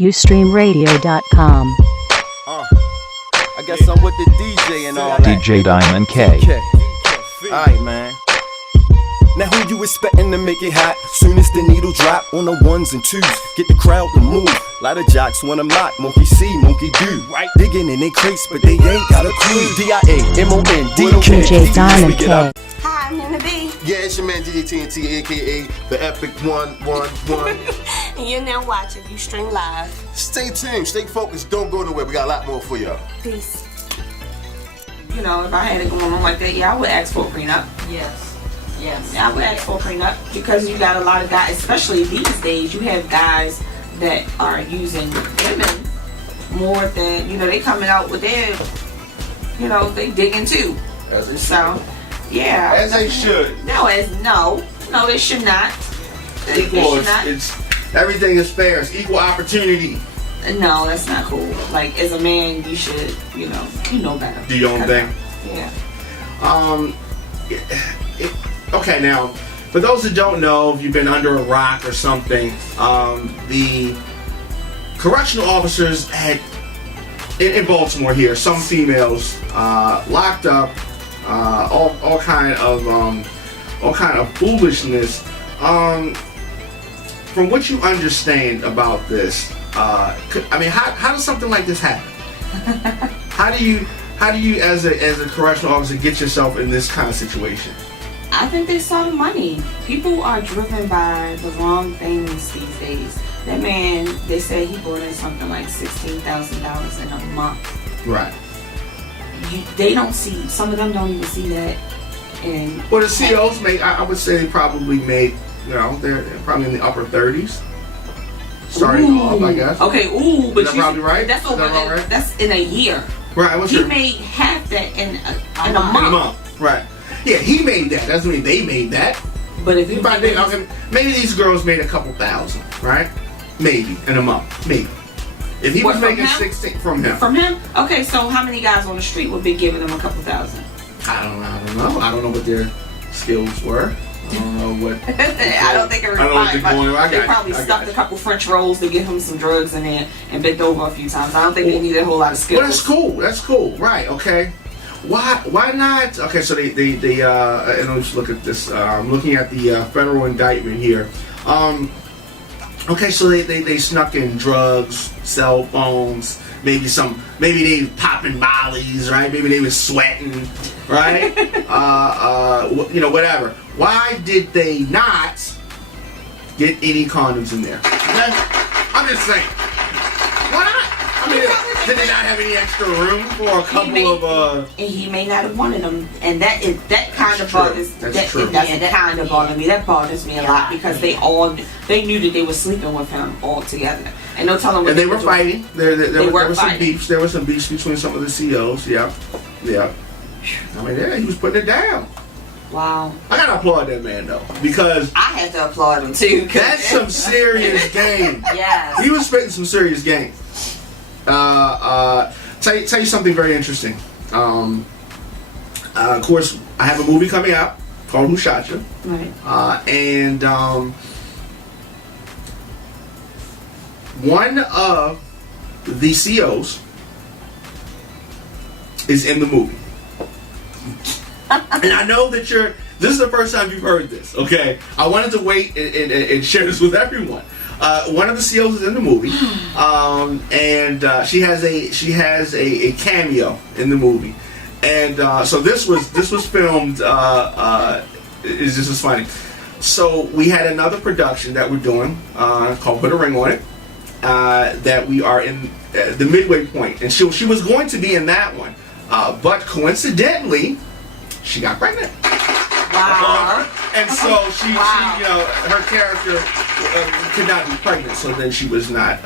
YouStreamRadio.com. I guess I'm with the DJ and all that. DJ Diamond K. Alright, man. Now who you expecting to make it hot? Soon as the needle drop on the ones and twos, get the crowd to move. Lot of jocks want 'em not. Monkey see, monkey do. Right, digging in their crates, but they ain't got a clue. D-I-A-M-O-N-D-K. DJ Diamond K. Hi, I'm Nina B. Yeah, it's your man DJ TNT, aka the Epic 111. And you're now watching YouStream Live. Stay tuned, stay focused, don't go nowhere. We got a lot more for y'all. Peace. You know, if I had it going on like that, yeah, I would ask for a prenup. Yes. Yes. I would ask for a prenup because you got a lot of guys, especially these days, you have guys that are using women more than, you know, they coming out with their, you know, they digging too. As they should. So, yeah. As they should. No, they should not. They Equal, should not. it's everything is fair. It's equal opportunity. No, that's not cool. Like, as a man, you should, you know better. Do your own thing. Yeah. Okay, now, for those that don't know, if you've been under a rock or something, the correctional officers had in Baltimore here, some females locked up, all kind of foolishness. From what you understand about this, I mean, how does something like this happen? How do you, as a correctional officer, get yourself in this kind of situation? I think they saw the money. People are driven by the wrong things these days. That man, they said he brought in something like $16,000 in a month. Right. They don't see, some of them don't even see that. And well, the COs make, I would say they probably make, you know, they're probably in the upper 30s. Starting off, I guess. Okay, but is that probably right? That's is that right? That's in a year. Right. What's he made half that in a month. In a month. Right. Yeah, he made that. Doesn't mean they made that. But if you maybe these girls made a couple thousand, right? Maybe in a month, maybe. If he was making 16 from him. From him? Okay, so how many guys on the street would be giving him a couple thousand? I don't know. I don't know what their skills were. I don't know what. I don't think it required much. They probably stuffed a couple French rolls to get him some drugs in there and bent over a few times. I don't think they needed a whole lot of skills. Well, that's cool. That's cool. Right. Okay. Why not? Okay, so they and let's look at this. I'm looking at the federal indictment here. Okay, so they snuck in drugs, cell phones, maybe they popping mollies, right? Maybe they was sweating, right? You know, whatever. Why did they not get any condoms in there? Okay? I'm just saying. Why not? I mean, did they not have any extra room for a couple of and he may not have wanted them, and that kind of bothers. That kind of bothers me. That bothers me a lot because they knew that they were sleeping with him all together, and no telling what. And they were fighting. There were some fighting. beefs. There was some beefs between some of the COs. Yeah. I mean, yeah, he was putting it down. Wow. I gotta applaud that man though, because I had to applaud him too. That's some serious game. Yes. He was spitting some serious game. Tell you something very interesting. Of course, I have a movie coming out called Who Shot You? Right. And one of the COs is in the movie. And I know that this is the first time you've heard this, okay? I wanted to wait and share this with everyone. One of the COs is in the movie, and she has a cameo in the movie, and so this was filmed. This is funny. So we had another production that we're doing called Put a Ring on It, that we are in the midway point, and she was going to be in that one, but coincidentally, she got pregnant. Wow. And so she, you know, her character could not be pregnant, so then she was not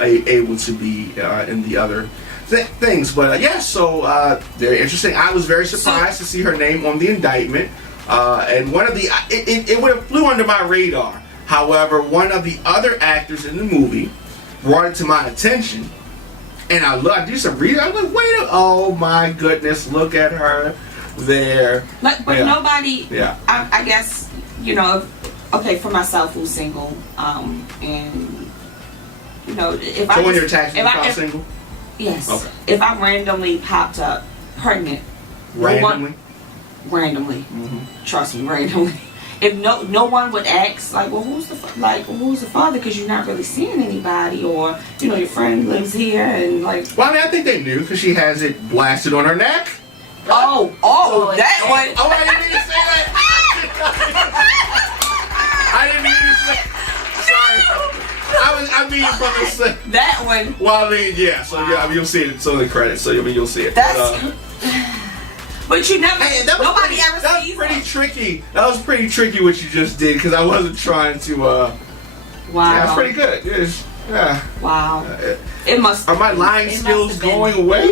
able to be in the other things. But yes, so very interesting. I was very surprised to see her name on the indictment, and one of the it would have flew under my radar. However, one of the other actors in the movie brought it to my attention, and I do some reading. I'm like, oh my goodness, look at her. There, but nobody. Yeah. I guess, you know. Okay, for myself, who's single, and you know, if So I when just- you're taxed, you file single? Yes. Okay. If I randomly popped up pregnant, Randomly? randomly, trust me, randomly. If no one would ask, like, well, who's the father? Because you're not really seeing anybody, or you know, your friend lives here, and like. Well, I mean, I think they knew because she has it blasted on her neck. Oh, that one. Oh, I didn't mean to say that. I didn't mean to say. Sorry. I mean from the say. That one. Well, I mean, yeah. So yeah, I mean, you'll see it. So the credits. So I mean, you'll see it. That's. But you never. Hey, Nobody ever that was sees pretty it. tricky. That was pretty tricky what you just did because I wasn't trying to. Wow. Yeah, it's pretty good. Yes. Yeah. Wow. It must. Are my lying skills have been- going away?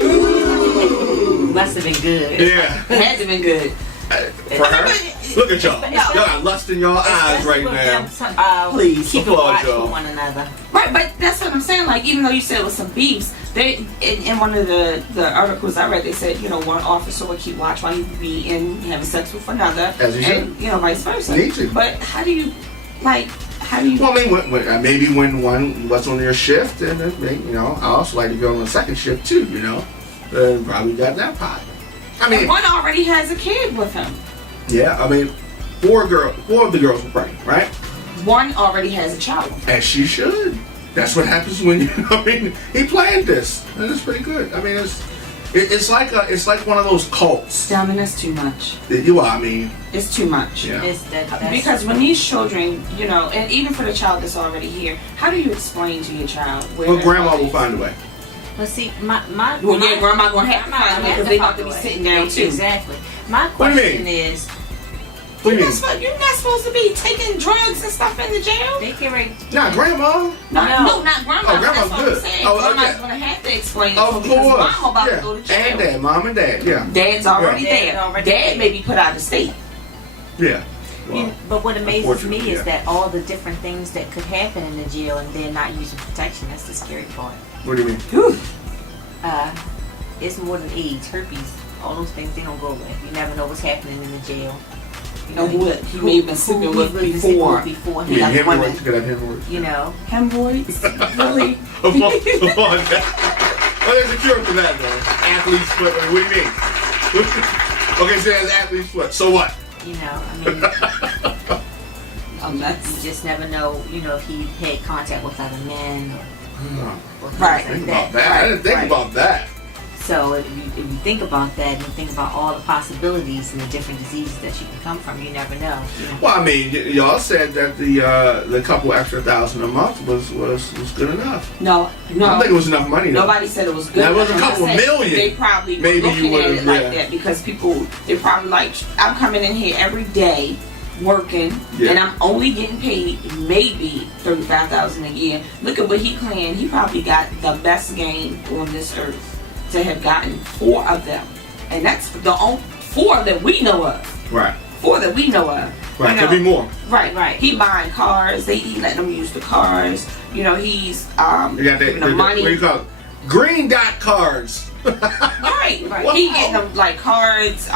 Must have been good. Yeah. It had to been good. For her. Look at y'all. Y'all got lust in y'all eyes right now. Please. Keep a Applaud watch y'all. for one another. Right, but that's what I'm saying. Like, even though you said it was some beefs, they in one of the articles I read, they said, you know, one officer would keep watch while he would be in having sex with another, As he and you know, vice versa. Need to. But how do you? Well, I mean, maybe when one was on your shift, and then, you know, I also like to go on the second shift too. You know, probably got that pot. I mean, one already has a kid with him. yeah. I mean, four of the girls were pregnant, right? One already has a child. As she should. That's what happens when you. I mean, he planned this, and it's pretty good. I mean, it's like one of those cults. I mean, that's too much. I mean, It's too much. yeah. That's Because when these children, you know, and even for the child that's already here, how do you explain to your child where? Well, grandma will find a way. Well, see, Well, yeah, grandma gonna have to find them because they have to be sitting down too. Exactly. My What do you question is, What do you mean? You're not supposed to be taking drugs and stuff in the jail. they get ready. Not grandma. No, not grandma. Oh, grandma's that's what good. I'm saying. Oh, Grandma's okay. gonna have to explain it Of to me because course. mom about Yeah. to go to jail. And dad, mom and dad. Yeah. Dad's already Yeah. there. Dad's already Dad there. may be put out of state. Yeah. Well, But what amazes unfortunately, me is yeah. that all the different things that could happen in the jail and they're not using protection. That's the scary part. What do you mean? Whew. It's more than AIDS, herpes, all those things, they don't go away. You never know what's happening in the jail. You know who he may have been sleeping with before. he Yeah, got women, hemorrhoids. You got hemorrhoids. you know. Hemorrhoids? Really? Well, there's a cure for that, though. Athlete's foot. What do you mean? Okay, so there's athlete's foot. So what? You know, I mean, you just never know, you know, if he had contact with other men or things Right. Think like about that. I didn't think Right. about that. So if you think about that and you think about all the possibilities and the different diseases that you can come from, you never know. You know? Well, I mean, y'all said that the couple extra $1,000 a month was good enough. No. I don't think it was enough money. Though. Nobody said it was good. That was a I couple said million. They probably were Maybe you looking at would've, it like yeah. that because people, they probably like, I'm coming in here every day working Yeah. and I'm only getting paid maybe $35,000 a year. Look at what he claimed. He probably got the best game on this earth to have gotten 4 of them. And that's the only 4 that we know of. Right. 4 that we know of. Right. You Could know, be more. Right. He buying cars. He letting them use the cars. You know, he's You got that. giving them money. What do you call it? Green dot cards. Right. Wow. He getting them like cards,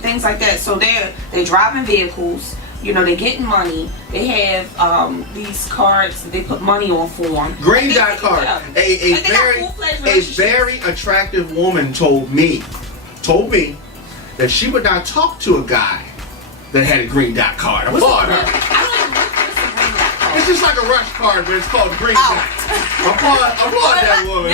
things like that. So they're driving vehicles. You know, they're getting money. They have these cards that they put money on for them. Green dot card. A And they got full-fledged a relationships. very attractive woman told me that she would not talk to a guy that had a green dot card. Applaud her. I don't even know what's a green dot card. It's just like a rush card, but it's called green dot. Applaud that woman.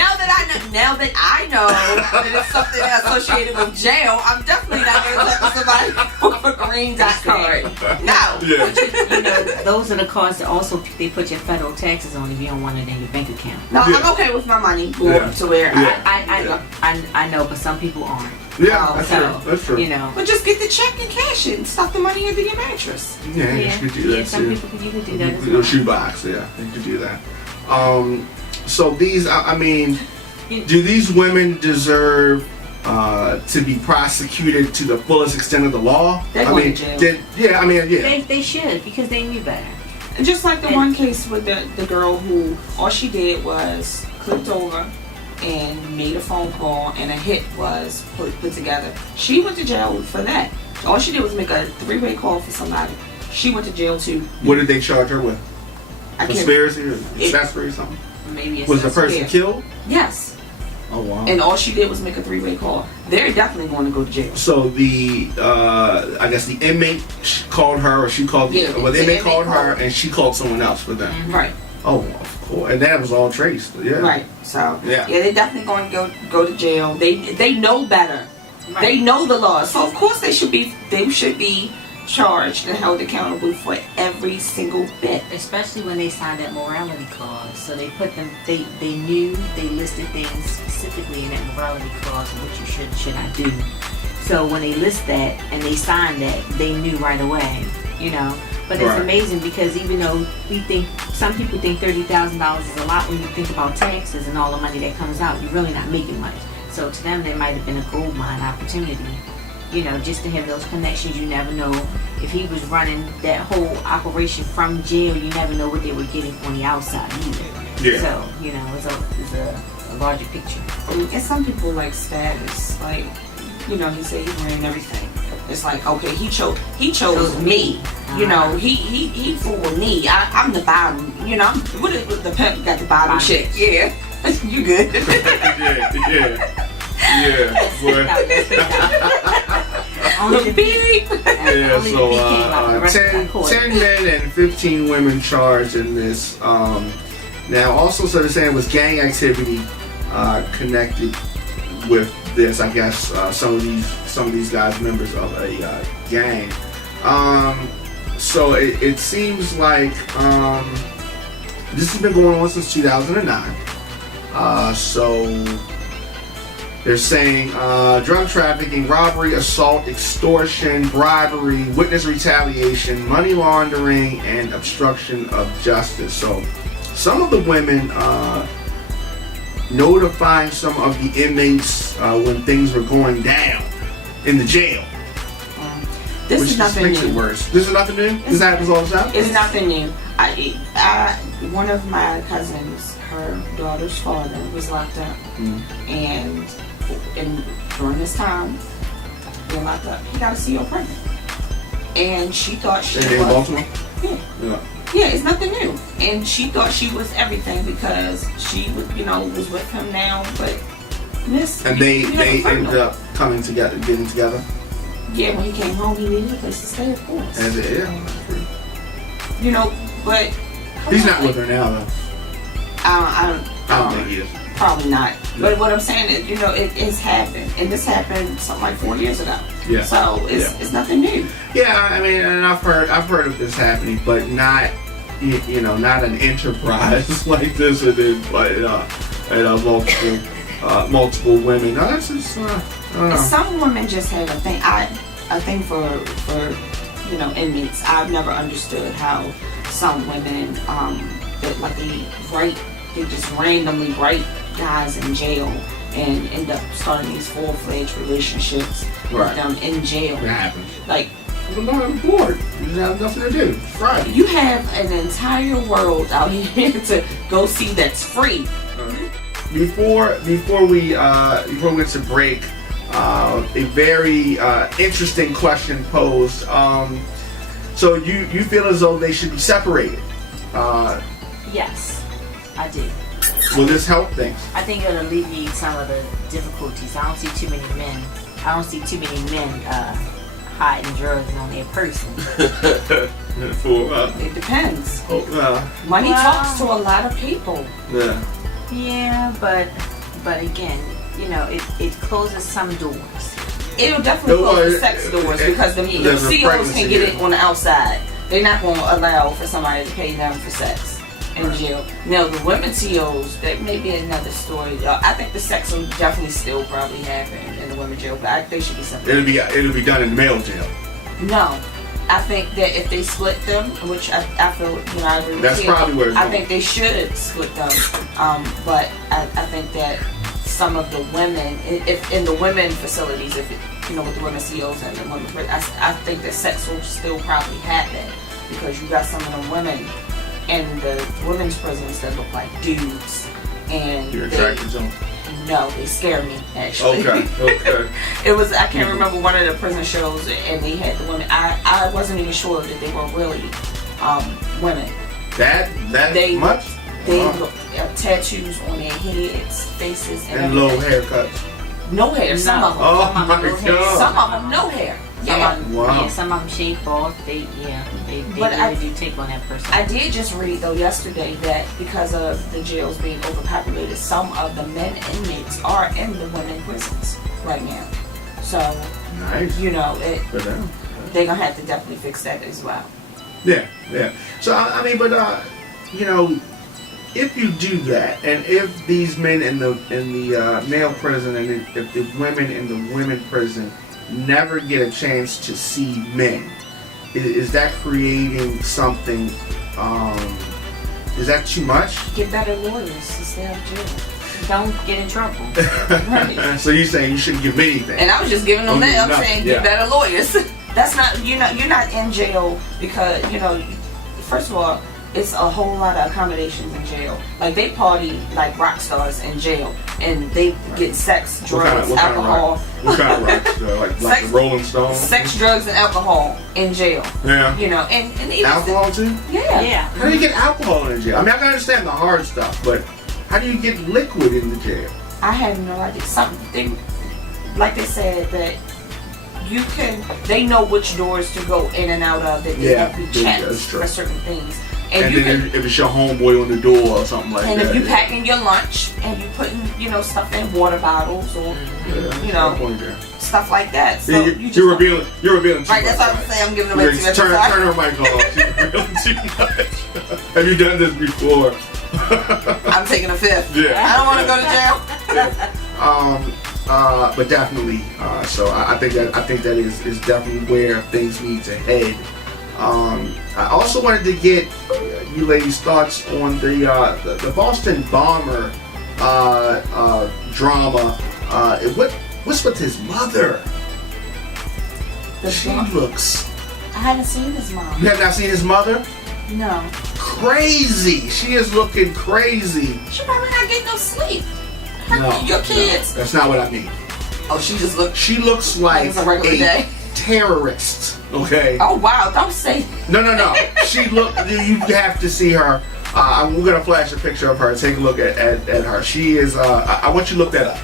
Now that I know that it's something associated with jail, I'm definitely not going to talk to somebody with a green dot card. No. Yeah. You know, those are the cards that also they put your federal taxes on if you don't want it in your bank account. No, Yeah. I'm okay with my money Yeah. to where Yeah. I know, but some people aren't. Yeah, Oh, that's So, true. That's true. You know. But just get the check and cash it and stuff the money into your mattress. Yeah, you could do that some too. people you could do that as Your well. shoebox, yeah, you could do that. So these, I mean, do these women deserve to be prosecuted to the fullest extent of the law? They're I going mean, to jail. yeah. They should because they knew better. And just like the And- one case with the girl who all she did was clicked over and made a phone call and a hit was put together. She went to jail for that. All she did was make a 3-way call for somebody. She went to jail too. What did they charge her with? I can't. Conspiracy or accessory or something? maybe it's Was the person fair. killed? Yes. Oh wow. And all she did was make a 3-way call. They're definitely going to go to jail. So the I guess the inmate called her, or she called the inmate called her, and she called someone else for them. Right. Oh, of course, and that was all traced. Yeah. Right. So Yeah. they're definitely going to go to jail. They know better. Right. They know the law. So of course they should be charged and held accountable for every single bit. Especially when they signed that morality clause. So they put them, they knew, they listed things specifically in that morality clause of what you should not do. So when they list that and they signed that, they knew right away, you know. But it's Right. amazing because even though some people think $30,000 is a lot, when you think about taxes and all the money that comes out, you're really not making much. So to them, there might have been a gold mine opportunity. You know, just to have those connections, you never know. If he was running that whole operation from jail, you never know what they were getting on the outside either. Yeah. So, you know, it's a larger picture. And some people like status. Like, you know, he said he ran everything. It's like, okay, he chose me. You know, he fooled me. I'm the bottom. You know, what the pimp got the bottom shit. Yeah, you good. Yeah, boy. Only the Beep. Yeah, only the beat came out. The rest got 10 caught. 10 men and 15 women charged in this. Now, also, so they're saying it was gang activity connected with this. I guess some of these guys members of a gang. So it seems like this has been going on since 2009. So they're saying drug trafficking, robbery, assault, extortion, bribery, witness retaliation, money laundering, and obstruction of justice. So some of the women notifying some of the inmates when things were going down in the jail. This Which is just nothing makes it new. worse. This is nothing new? This happens all the time? It's nothing new. One of my cousins, her daughter's father was locked up, and during this time, being locked up, he got a CO pregnant, and she thought she In was. Baltimore? Yeah. Yeah, it's nothing new, and she thought she was everything because she was with him now, but And they ended up coming together, getting together? Yeah, when he came home, he needed a place to stay, of course. As it is. You know, but He's not with her now, though. I I don't think he is. Probably not. But what I'm saying is, you know, it's happened, and this happened something like 4 years ago. Yeah. So it's nothing new. Yeah, I mean, and I've heard of this happening, but not, not an enterprise like this. It is, but multiple women. No, that's just, I don't know. Some women just have a thing for inmates. I've never understood how some women they just randomly write guys in jail and end up starting these full-fledged relationships with them in jail. That happens. Like, I'm bored. You just have nothing to do. It's Friday. you have an entire world out here to go see that's free. Before we went to break, a very interesting question posed. So you feel as though they should be separated? Yes, I do. Will this help things? I think it'll alleviate some of the difficulties. I don't see too many men hiding drugs on their person. It depends. Money talks to a lot of people. Yeah. Yeah, but again, it closes some doors. It'll definitely close the sex doors because the there's a COs pregnancy can get here. it on the outside. They're not going to allow for somebody to pay them for sex in jail. Now, the women COs, that may be another story. I think the sex will definitely still probably happen in the women jail, but I think they should be separated. It'll be done in the male jail. No. I think that if they split them, which I feel, I agree with That's you. probably where it's I going. think they should split them. But I think that some of the women, if in the women facilities, with the women COs and the women, I think that sex will still probably happen because you got some of the women in the women's prisons that look like dudes. And You're attracted to them? No, they scare me, actually. Okay. It was, I can't remember one of the prison shows, and they had the women. I wasn't even sure that they were really women. That They- much? They have tattoos on their heads, faces, and And low haircuts. no hair. Some No. of them. Oh Some of my them no hair. God. Some of them no hair. Yeah. Wow. Yeah, some of them shave bald. They But really do take on that person. I did just read though yesterday that because of the jails being overpopulated, some of the men inmates are in the women prisons right now. So Nice. you know For them. they're gonna have to definitely fix that as well. Yeah, yeah. So I mean, but you know, if you do that, and if these men in the male prison and if the women in the women prison never get a chance to see men, is that creating something? Is that too much? Get better lawyers to stay out of jail. Don't get in trouble. Right. So you're saying you shouldn't give me anything? And I was just giving them Don't that. do I'm nothing. saying Yeah. get better lawyers. That's not you're not in jail because first of all, it's a whole lot of accommodations in jail. Like they party like rock stars in jail, and they get sex, drugs, alcohol. What kind of rocks? Like Sex- the Rolling Stones? Sex, drugs, and alcohol in jail. Yeah. And even Alcohol too? Yeah. Yeah. How do you get alcohol in jail? I mean, I can understand the hard stuff, but how do you get liquid in the jail? I have no idea. Something like they said that they know which doors to go in and out of that they Yeah, have to be yeah, checked that's true. for certain things. And you then if it's your homeboy on the door or something like and that. if you packing your lunch and you putting stuff in water bottles or stuff like that. So Yeah, you're revealing too right, much. that's what I'm saying. I'm giving away too much. Turn her mic off. She's revealing too much. Have you done this before? I'm taking a fifth. Yeah. I don't want to go to jail. But definitely. So I think that is definitely where things need to head. I also wanted to get you ladies' thoughts on the Boston Bomber drama. What's with his mother? She looks. I haven't seen his mom. You have not seen his mother? No. Crazy. She is looking crazy. She probably not getting no sleep. No, Your kids. That's not what I mean. Oh, she just looked. She looks like It's a regular day. terrorist. Okay. Oh wow! Don't say. No. She look. You have to see her. We're gonna flash a picture of her. Take a look at her. She is. I want you to look that up.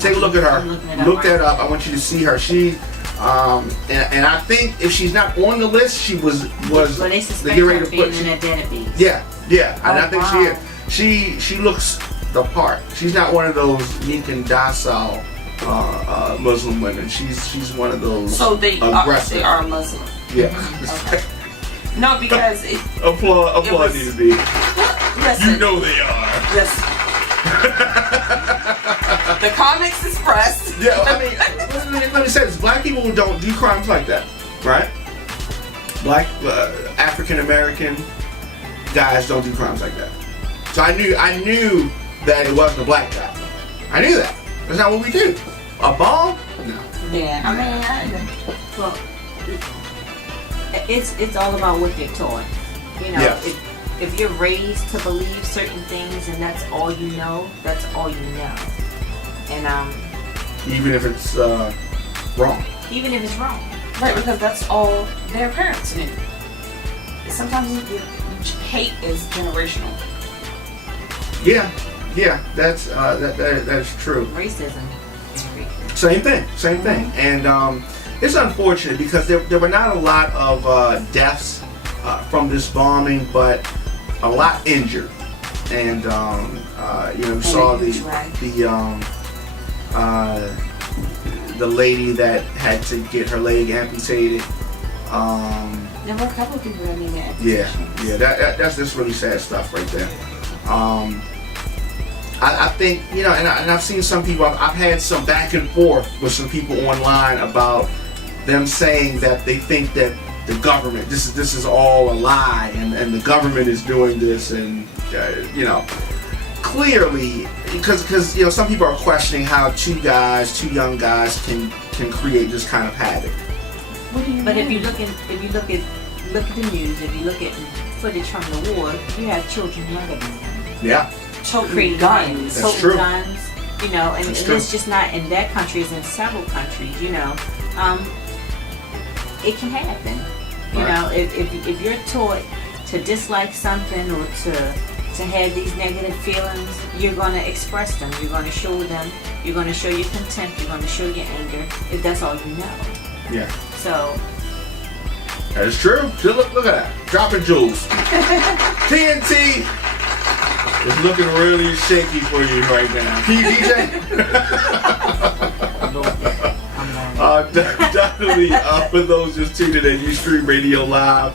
Take a look at her. Look that up. I want you to see her. She. And I think if she's not on the list, she was. Well, they suspect get ready her to being put. in a database. Yeah. And I think wow. she looks the part. She's not one of those meek and docile Muslim women. She's one of those. So they aggressive. are Muslim. Yeah. Okay. No, because it. Applaud was- these be. Listen. You know they are. Listen. The comics expressed. Yeah, I mean, let me say this: black people don't do crimes like that, right? Black African American guys don't do crimes like that. So I knew that it wasn't a black guy. I knew that. That's not what we do. A bomb? No. Yeah, I mean, Well, it's all about what they're taught. Yeah. If you're raised to believe certain things and that's all you know, that's all you know. And Even if it's wrong. even if it's wrong. right, because that's all their parents knew. Sometimes hate is generational. Yeah. That's that's true. Racism. Same thing. And it's unfortunate because there were not a lot of deaths from this bombing, but a lot injured. And we saw the lady that had to get her leg amputated. There were a couple of people that needed amputations. Yeah, that's just really sad stuff right there. I think, and I've seen some people, I've had some back and forth with some people online about them saying that they think that the government, this is all a lie, and the government is doing this, and clearly, because some people are questioning how two young guys can create this kind of havoc. What do you But mean? if you look at the news, if you look at footage from the war, you have children younger than them. Yeah, toting guns. That's toting true. guns, and That's true. it's just not in that country, it's in several countries, it can happen. Right. If you're taught to dislike something or to to have these negative feelings, you're going to express them. You're going to show them. You're going to show your contempt. You're going to show your anger, if that's all you know. Yeah. So. That is true. Look at that. Dropping jewels. TNT is looking really shaky for you right now. Can you DJ? Definitely for those just tuning in, YouStreamRadio Live.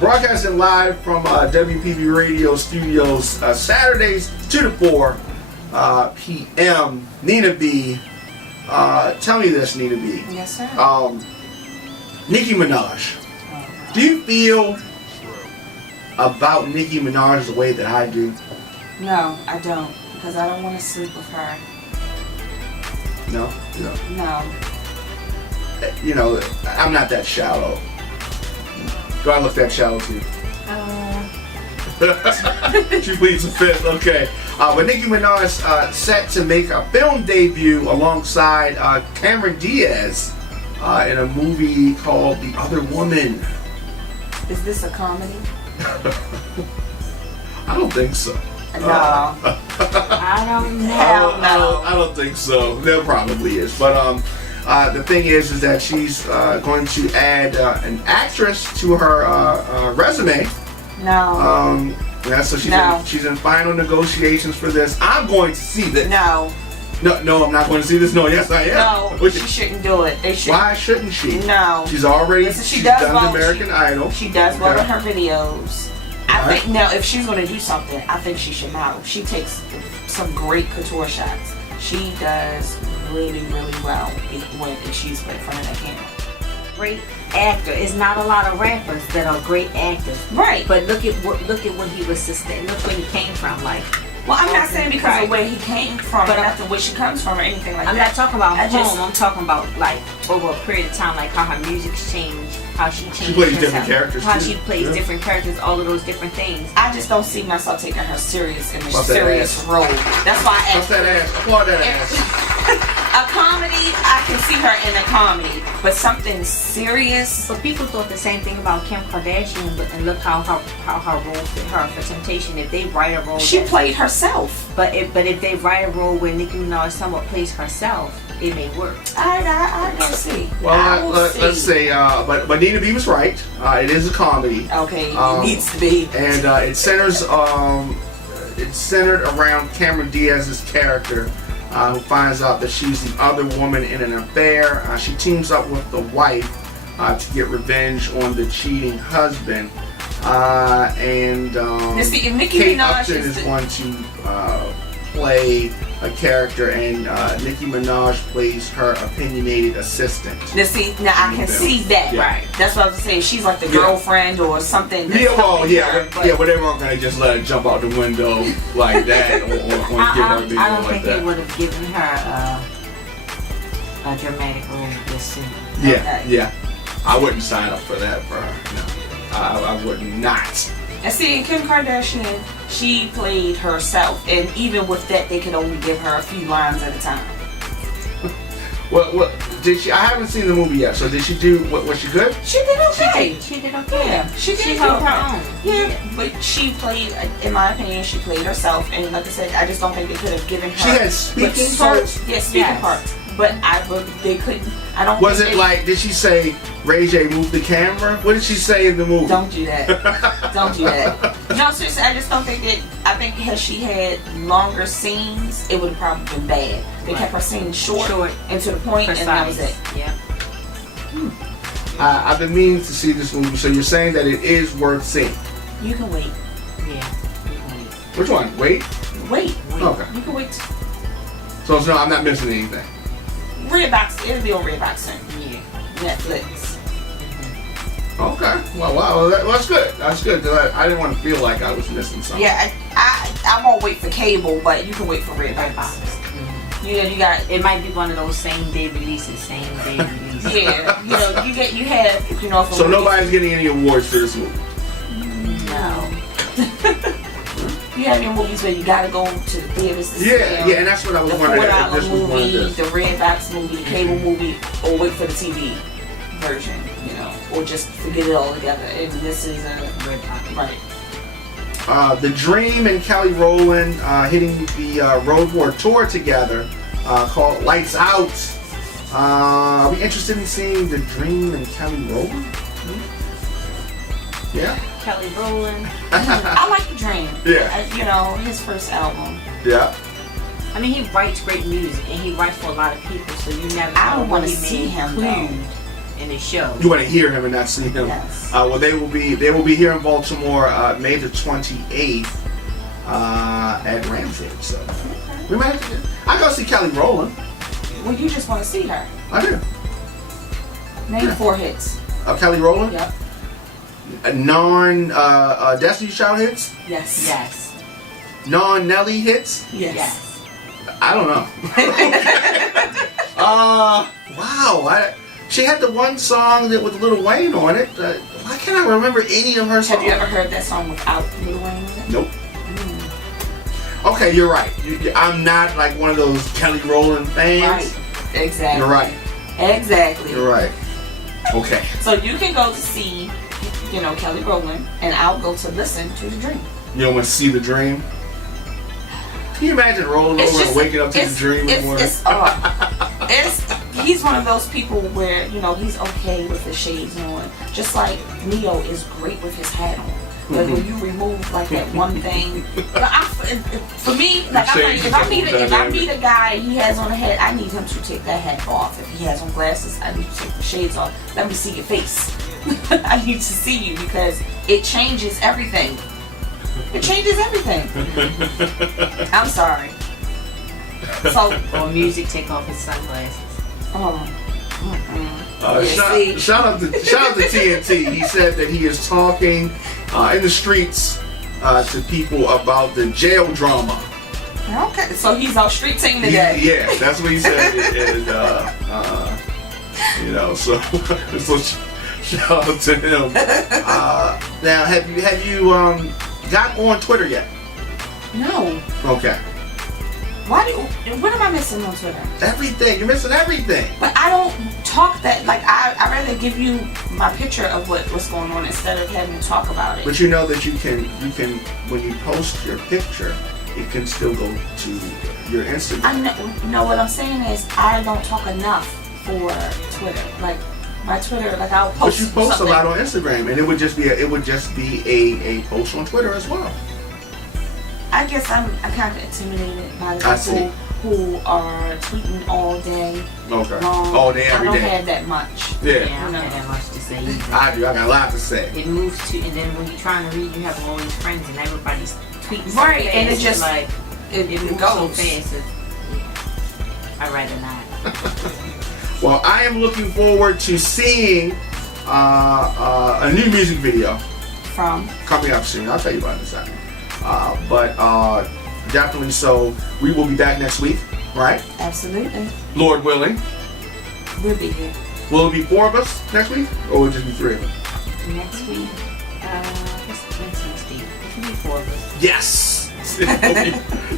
Broadcasting live from WPB Radio Studios Saturdays 2 to 4 p.m. Nina B. Tell me this, Nina B. Yes, sir. Nicki Minaj. Do you feel about Nicki Minaj the way that I do? No, I don't. Because I don't want to sleep with her. No? No. You know, I'm not that shallow. Do I look that shallow to you? She pleads the fifth. Okay. But Nicki Minaj set to make a film debut alongside Cameron Diaz in a movie called The Other Woman. Is this a comedy? I don't think so. No. I don't know. I don't think so. There probably is. But the thing is that she's going to add an actress to her resume. No. Yeah, so she's in final negotiations for this. I'm going to see this. No. No, I'm not going to see this. No, yes, I am. No, she shouldn't do it. Why shouldn't she? No. She's already Listen, she's done American Idol. She does well in her videos. I think now if she's going to do something, I think she should model. She takes some great couture shots. She does really, really well when she's in front of the camera. Great actor. It's not a lot of rappers that are great actors. Right. But look at what he was sustained. Look where he came from. Like. Well, I'm not saying because of where he came from, but not the way she comes from or anything like that. I'm not talking about home. I'm talking about like over a period of time, like how her music's changed, how she changed. She plays different characters. How she plays different characters, all of those different things. I just don't see myself taking her serious in a serious role. That's why I asked. Bust that ass. Applaud that ass. A comedy, I can see her in a comedy, but something serious. But people thought the same thing about Kim Kardashian, and look how her role fit her for Temptation. If they write a role, she played herself. But if they write a role where Nicki Minaj somewhat plays herself, it may work. I don't see. Well, let's say, but Nina B was right. It is a comedy. Okay, it needs to be. And it's centered around Cameron Diaz's character. Who finds out that she's the other woman in an affair. She teams up with the wife to get revenge on the cheating husband. Kate Upton is going to play a character, and Nicki Minaj plays her opinionated assistant. Now I can see that. Yeah. Right. That's what I was saying. She's like the girlfriend or something. But they weren't gonna just let her jump out the window like that, or give her a big I don't like think that. they would have given her a dramatic role this soon. Yeah. I wouldn't sign up for that for her. No, I would not. And see, Kim Kardashian, she played herself, and even with that, they could only give her a few lines at a time. What did she? I haven't seen the movie yet. So did she do? Was she good? She did okay. She did okay. Yeah, she held her own. Yeah, but she played, in my opinion, she played herself, and like I said, I just don't think they could have given her. She had speaking parts. Yeah, speaking parts. But they couldn't. I don't. Was it like? Did she say, "Ray J, move the camera"? What did she say in the movie? Don't do that. Don't do that. No, seriously, I just don't think that. I think had she had longer scenes, it would have probably been bad. They kept her scenes short and to the point, and that was it. Yeah. I've been meaning to see this movie, so you're saying that it is worth seeing. You can wait. Yeah. You can wait. Which one? Wait. Okay. You can wait. So I'm not missing anything. Redbox, it'll be on Redbox soon. Yeah. Netflix. Okay. Well, that's good. That's good. I didn't want to feel like I was missing something. Yeah, I won't wait for cable, but you can wait for Redbox. Mm-hmm. You got. It might be one of those same day releases. Yeah. You have. So nobody's getting any awards for this movie. No. You have your movies where you gotta go to the theaters to see them. Yeah, and that's what I was wondering. The $4 movie, the Redbox movie, the cable movie, or wait for the TV version, or just forget it all together. And this is a Redbox. Right. The Dream and Kelly Rowland hitting the Road War tour together called Lights Out. Are we interested in seeing The Dream and Kelly Rowland? Yeah? Kelly Rowland. I like The Dream. Yeah. You know, his first album. Yeah. I mean, he writes great music, and he writes for a lot of people, so you never I know don't what wanna he see may him, include in the show. You want to hear him and not see him. Yes. Well, they will be here in Baltimore May the 28th at Ramsey. So we might have to. I go see Kelly Rowland. Well, you just want to see her. I do. Name 4 hits. Kelly Rowland. Yep. Non Destiny Child hits. Yes. Yes. Non Nelly hits. Yes. Yes. I don't know. Wow. She had the one song that with Lil Wayne on it. Why can't I remember any of her songs? Have you ever heard that song without Lil Wayne? Nope. Okay, you're right. I'm not like one of those Kelly Rowland fans. Right. Exactly. You're right. Exactly. You're right. Okay. So you can go to see, you know, Kelly Rowland, and I'll go to listen to The Dream. You don't want to see The Dream? Can you imagine rolling over and waking up to The Dream in the morning? He's one of those people where, you know, he's okay with the shades on. Just like Neo is great with his hat on. But when you remove like that one thing, for me, like if I meet a guy, he has on a hat, I need him to take that hat off. If he has on glasses, I need to take the shades off. Let me see your face. I need to see you because it changes everything. It changes everything. I'm sorry. So Or music, take off his sunglasses. Shout out to TNT. He said that he is talking in the streets to people about the jail drama. okay, so he's on street team today. Yeah, that's what he said. And you know, so shout out to him. Now, have you got on Twitter yet? No. Okay. What am I missing on Twitter? Everything. You're missing everything. But I don't talk that, like, I'd rather give you my picture of what's going on instead of having to talk about it. But you know that you can when you post your picture, it can still go to your Instagram. I know what I'm saying is I don't talk enough for Twitter. Like, my Twitter, like, I'll post. But you post something. a lot on Instagram, and it would just be a post on Twitter as well. I guess I'm kind of intimidated by the I see. people who are tweeting all day. Okay. long. All day, every I don't day. have that much. Yeah. Yeah, I don't have that much to say either. I do. I got a lot to say. It moves to, and then when you're trying to read, you have all these friends, and everybody's tweeting so Right, fast, and it just like it moves so goes. fast. I'd rather not. Well, I am looking forward to seeing a new music video From coming up soon. I'll tell you about it in a second. But definitely, so we will be back next week, right? absolutely, Lord willing. we'll be here. Will it be 4 of us next week, or will it just be 3 of us? Next week, when's next week? It can be 4 of us. Yes!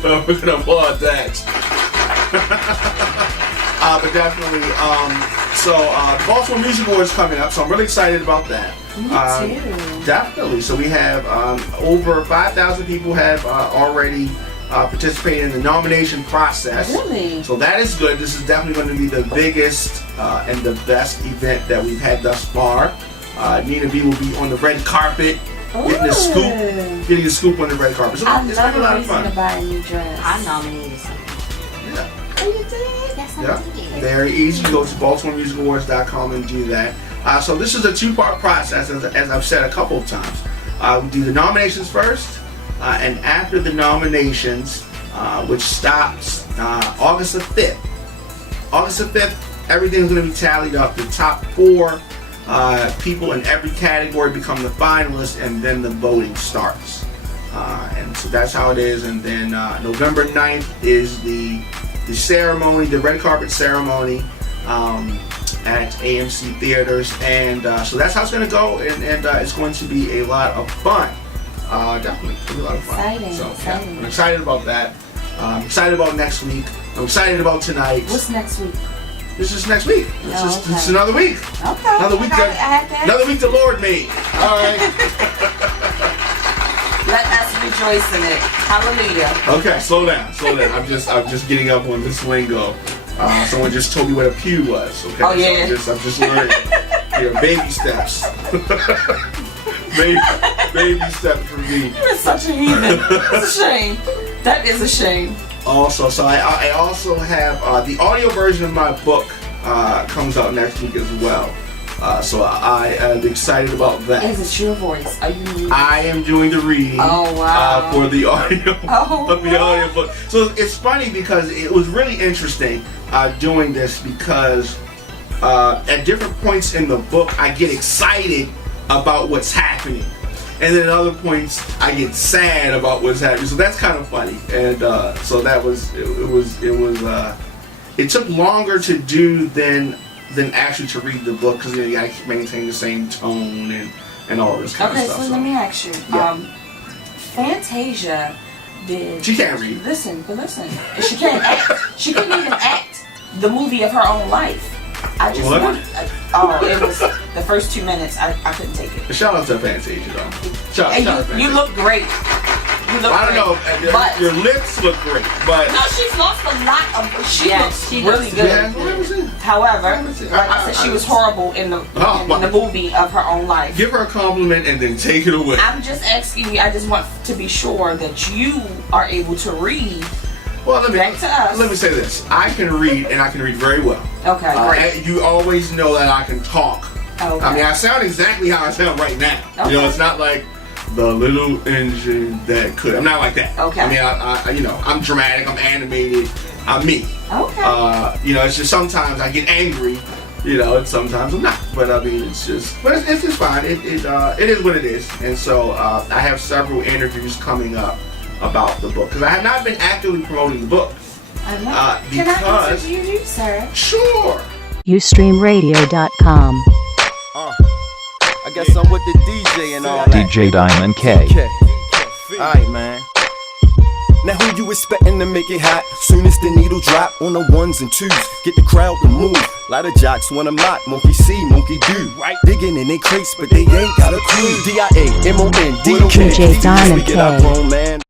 We're gonna applaud that. But definitely, so the Baltimore Music Awards coming up, so I'm really excited about that. Me too. Definitely. So we have over 5,000 people have already participated in the nomination process. Really? So that is good. This is definitely going to be the biggest and the best event that we've had thus far. Nina B will be on the red carpet, getting a scoop on the red carpet. So I it's love been a lot of reason fun. to buy a new dress. I nominated something. Yeah. Oh, you did? Yes, I Yeah, did. very easy. Go to BaltimoreMusicAwards.com and do that. So this is a 2-part process, as I've said a couple of times. We do the nominations first, and after the nominations, which stops August the 5th. August the 5th, everything's going to be tallied up. The top 4 people in every category become the finalists, and then the voting starts. And so that's how it is. And then November 9th is the ceremony, the red carpet ceremony at AMC Theaters. And so that's how it's going to go. And it's going to be a lot of fun. Definitely. It's going to be a lot of fun. Exciting, So, exciting. Yeah, I'm excited about that. I'm excited about next week. I'm excited about tonight. What's next week? This is next week. This is okay. this is another week. Okay. Another week. I had that. Another week the Lord made. All right. Let us rejoice in it. Hallelujah. Okay, slow down. I'm just getting up on this lingo. Someone just told me what a pew was. Okay, Oh, yeah. So I'm just learning. Here, baby steps. baby steps for me. You're such a heathen. It's a shame. That is a shame. Also, so I also have the audio version of my book comes out next week as well. So I am excited about that. Is it your voice? Are you reading? I am doing the reading for the audio of the audio book. So it's funny because it was really interesting doing this because at different points in the book I get excited about what's happening, and then at other points I get sad about what's happening. So that's kind of funny, and so that was it took longer to do than actually to read the book because you gotta maintain the same tone and all this kind of stuff. Okay, so let me ask you. Yeah. Fantasia did. She can't read. Listen. She can't act. She couldn't even act the movie of her own life. I just What? it was the first 2 minutes. I couldn't take it. Shout out to Fantasia though. Shout out to Fantasia. You look great. I don't know. But Your lips look great, but no, she's lost a lot of. She looks she really looks good. yeah. However, like I said, she was horrible in the movie of her own life. Give her a compliment and then take it away. I'm just asking you. I just want to be sure that you are able to read. Well, Back to us. let me say this. I can read, and I can read very well. Okay, great. You always know that I can talk. Okay. I mean, I sound exactly how I sound right now. Okay. You know, it's not like the little engine that could. I'm not like that. Okay. I mean, I you know, I'm dramatic. I'm animated. I'm me. Okay. You know, it's just sometimes I get angry. You know, and sometimes I'm not. But I mean, it's just fine. It is what it is. And so I have several interviews coming up about the book because I have not been actively promoting the book. Can I interview you, sir? Sure. YouStreamRadio.com. I guess I'm with the DJ and all that. DJ Diamond K. Alright, man. Now who you expecting to make it hot? Soon as the needle drop on the ones and twos, get the crowd to move. Lot of jocks wanna mock, monkey see, monkey do. Right, digging in they crates, but they ain't got a clue. D-I-A-M-O-N-D-K. DJ Diamond We get our K. grown man.